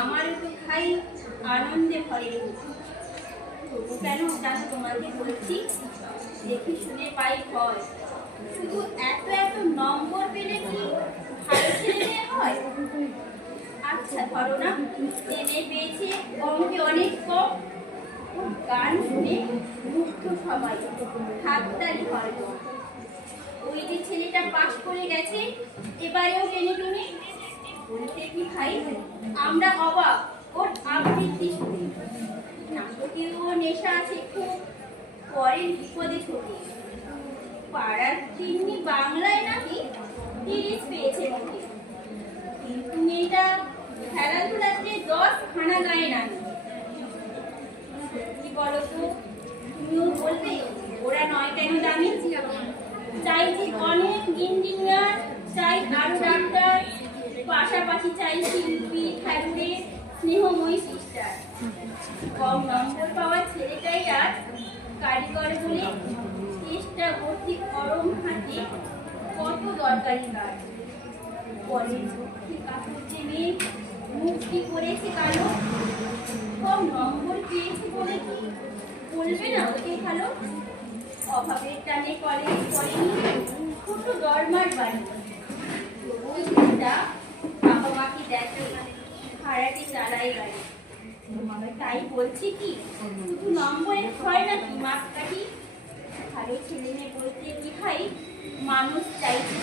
আমার তো ভাই আনন্দে ভরে রেখেছি। তবু কেন তা তোমাকে বলছি, দেখি শুনে পাই ভয়। শুধু এত এত নম্বর পেলে কি ভালো ছেলে মেয়ে হয়? আচ্ছা ধরো না, এমএ পেয়েছে, অঙ্কে অনেক কম, গান শুনে মুগ্ধ সবাই, হাততালি হয়। ওই যে ছেলেটা পাশ করে গেছে, এবারেও টেনে টুনে, বলতে কি ভাই আমরা অবাক ওর আবৃত্তি শুনে। নাটকেও নেশা আছে খুব, পরের বিপদে ছোটে। পাড়ার তিন্নি বাংলায় নাকি 30 পেয়েছে মোটে। কিন্তু মেয়েটা খেলাধুলাতে 10 খানা গায়ে নাকি। কি বলো তো, তুমিও বলবে ওরা নয় কেন দামি? চাই যে অনেক ইঞ্জিনিয়ার, চাই আরো ডাক্তার, পাশাপাশি চাই শিল্পী, ঠাকুরে, স্নেহময়ী সিস্টার। কম নম্বর পাওয়া ছেলেটাই আর কারিগর বলে চেষ্টা ভর্তি গরম হাতে কত দরকারি কাজ। পরে কাপড় চেনে মুক্তি করেছে কালো, কম নম্বর পেয়েছে বলে কি বলবে না ওকে ভালো? অভাবের টানে কলেজ করেনি, ছোট দরমার বাড়ি, তবুও ছেলেটা বাবা মাকে দেখে, ভাড়াটি চালাই গাড়ি। তাই বলছি কি, শুধু নম্বরে হয় নাকি মাপকাঠি? ভালো ছেলে মেয়ে বলতে কি ভাই মানুষ চাইছে।